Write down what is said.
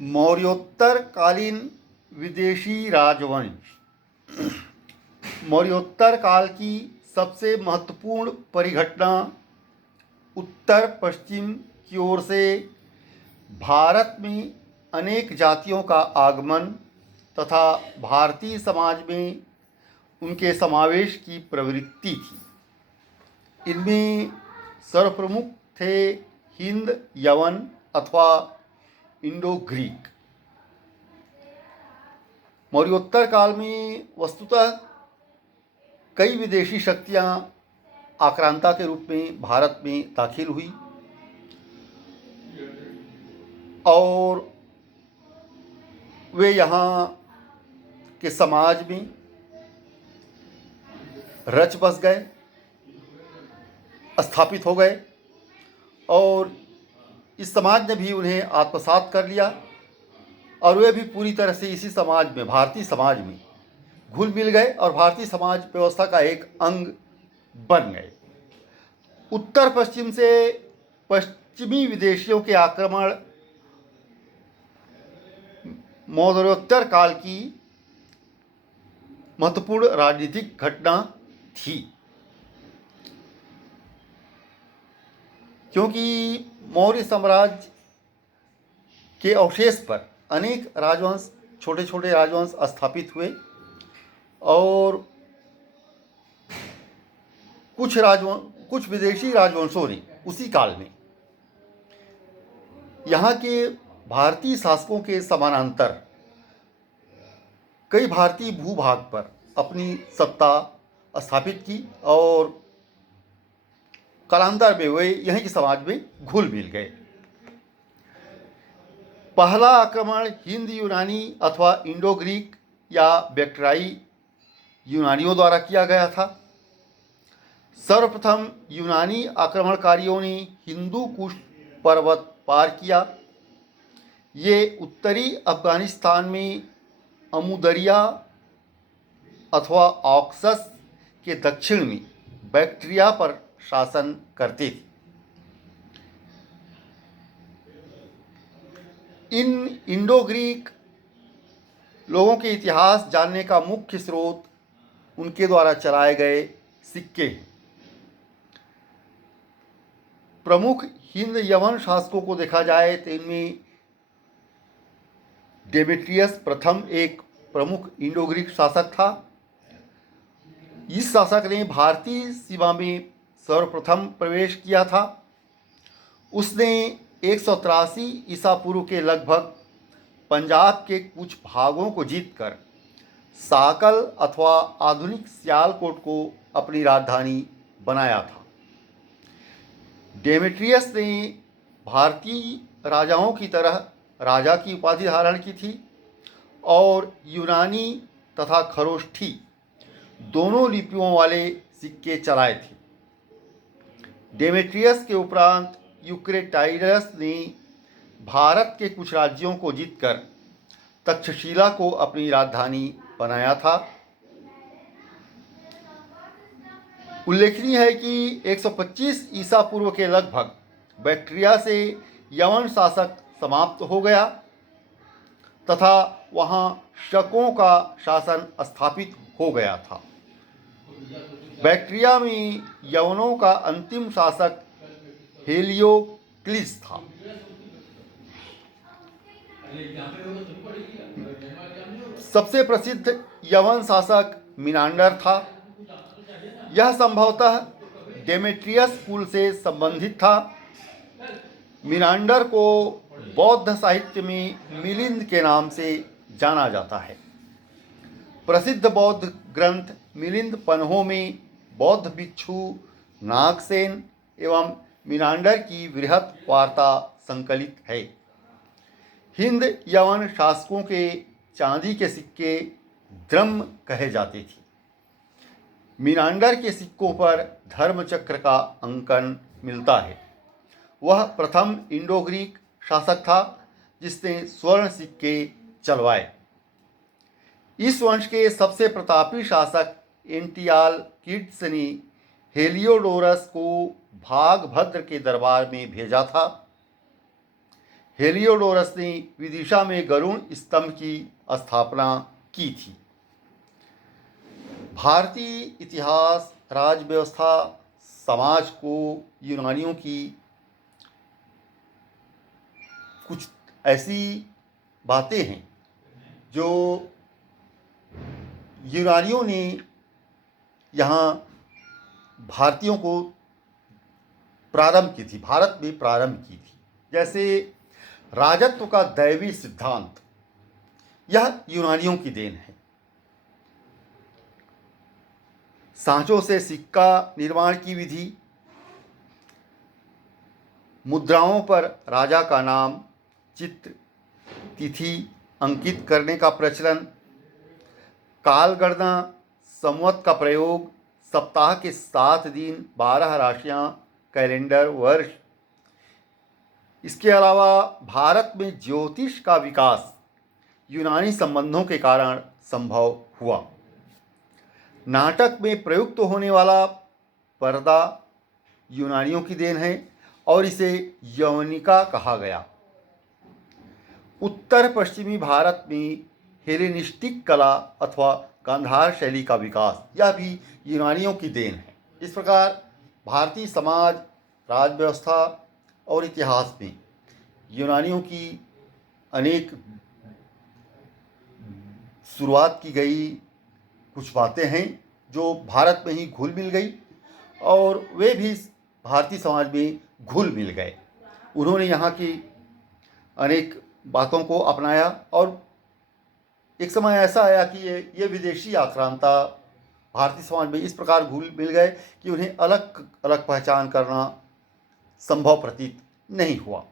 मौर्योत्तरकालीन विदेशी राजवंश। मौर्योत्तर काल की सबसे महत्वपूर्ण परिघटना उत्तर पश्चिम की ओर से भारत में अनेक जातियों का आगमन तथा भारतीय समाज में उनके समावेश की प्रवृत्ति थी। इनमें सर्वप्रमुख थे हिंद यवन अथवा इंडो ग्रीक। मौर्योत्तर काल में वस्तुतः कई विदेशी शक्तियां आक्रांता के रूप में भारत में दाखिल हुई और वे यहाँ के समाज में रच बस गए, स्थापित हो गए और इस समाज ने भी उन्हें आत्मसात कर लिया और वे भी पूरी तरह से इसी समाज में, भारतीय समाज में घुल मिल गए और भारतीय समाज व्यवस्था का एक अंग बन गए। उत्तर पश्चिम से पश्चिमी विदेशियों के आक्रमण मौर्योत्तर काल की महत्वपूर्ण राजनीतिक घटना थी, क्योंकि मौर्य साम्राज्य के अवशेष पर अनेक राजवंश, छोटे छोटे राजवंश स्थापित हुए और कुछ विदेशी राजवंशों ने उसी काल में यहाँ के भारतीय शासकों के समानांतर कई भारतीय भूभाग पर अपनी सत्ता स्थापित की और कालांतर में वे यहीं के समाज में घुल मिल गए। पहला आक्रमण हिंद यूनानी अथवा इंडो ग्रीक या बैक्ट्रियाई यूनानियों द्वारा किया गया था। सर्वप्रथम यूनानी आक्रमणकारियों ने हिंदू कुश पर्वत पार किया। ये उत्तरी अफगानिस्तान में अमुदरिया अथवा ऑक्सस के दक्षिण में बैक्ट्रिया पर शासन करते थे। इन इंडो ग्रीक लोगों के इतिहास जानने का मुख्य स्रोत उनके द्वारा चलाए गए सिक्के हैं। प्रमुख हिंद यवन शासकों को देखा जाए तो इनमें डेमेट्रियस प्रथम एक प्रमुख इंडो ग्रीक शासक था। इस शासक ने भारतीय सीमा में सर्वप्रथम प्रवेश किया था। उसने 183 ईसा पूर्व के लगभग पंजाब के कुछ भागों को जीतकर साकल अथवा आधुनिक सियालकोट को अपनी राजधानी बनाया था। डेमेट्रियस ने भारतीय राजाओं की तरह राजा की उपाधि धारण की थी और यूनानी तथा खरोष्ठी दोनों लिपियों वाले सिक्के चलाए थे। डेमेट्रियस के उपरांत यूक्रेटाइडस ने भारत के कुछ राज्यों को जीतकर तक्षशिला को अपनी राजधानी बनाया था। उल्लेखनीय है कि 125 ईसा पूर्व के लगभग बैक्ट्रिया से यवन शासक समाप्त हो गया तथा वहाँ शकों का शासन स्थापित हो गया था। बैक्ट्रिया में यवनों का अंतिम शासक हेलियोक्लिस था। सबसे प्रसिद्ध यवन शासक मिनांडर था। यह संभवतः डेमेट्रियस कुल से संबंधित था। मिनांडर को बौद्ध साहित्य में मिलिंद के नाम से जाना जाता है। प्रसिद्ध बौद्ध ग्रंथ मिलिंद पन्हों में बौद्ध भिक्षु नागसेन एवं मिनांडर की वृहत वार्ता संकलित है। हिंद यवन शासकों के चांदी के सिक्के द्रम कहे जाते थे। मिनांडर के सिक्कों पर धर्मचक्र का अंकन मिलता है। वह प्रथम इंडो ग्रीक शासक था जिसने स्वर्ण सिक्के चलवाए। इस वंश के सबसे प्रतापी शासक एंटियालकिड्स ने हेलियोडोरस को भागभद्र के दरबार में भेजा था। हेलियोडोरस ने विदिशा में गरुण स्तंभ की स्थापना की थी। भारतीय इतिहास, राज व्यवस्था, समाज को यूनानियों की कुछ ऐसी बातें हैं जो यूनानियों ने यहाँ भारतीयों को प्रारंभ की थी, भारत में प्रारंभ की थी। जैसे राजत्व का दैवी सिद्धांत, यह यूनानियों की देन है। सांचों से सिक्का निर्माण की विधि, मुद्राओं पर राजा का नाम, चित्र, तिथि अंकित करने का प्रचलन, काल गणना, संवत का प्रयोग, सप्ताह के 7 दिन, 12 राशियां, कैलेंडर, वर्ष। इसके अलावा भारत में ज्योतिष का विकास यूनानी संबंधों के कारण संभव हुआ। नाटक में प्रयुक्त होने वाला पर्दा यूनानियों की देन है और इसे यवनिका कहा गया। उत्तर पश्चिमी भारत में हेलेनिस्टिक कला अथवा गांधार शैली का विकास, यह भी यूनानियों की देन है। इस प्रकार भारतीय समाज, राज व्यवस्था और इतिहास में यूनानियों की अनेक शुरुआत की गई कुछ बातें हैं जो भारत में ही घुल मिल गई और वे भी भारतीय समाज में घुल मिल गए। उन्होंने यहाँ की अनेक बातों को अपनाया और एक समय ऐसा आया कि ये विदेशी आक्रांता भारतीय समाज में इस प्रकार घुल मिल गए कि उन्हें अलग अलग पहचान करना संभव प्रतीत नहीं हुआ।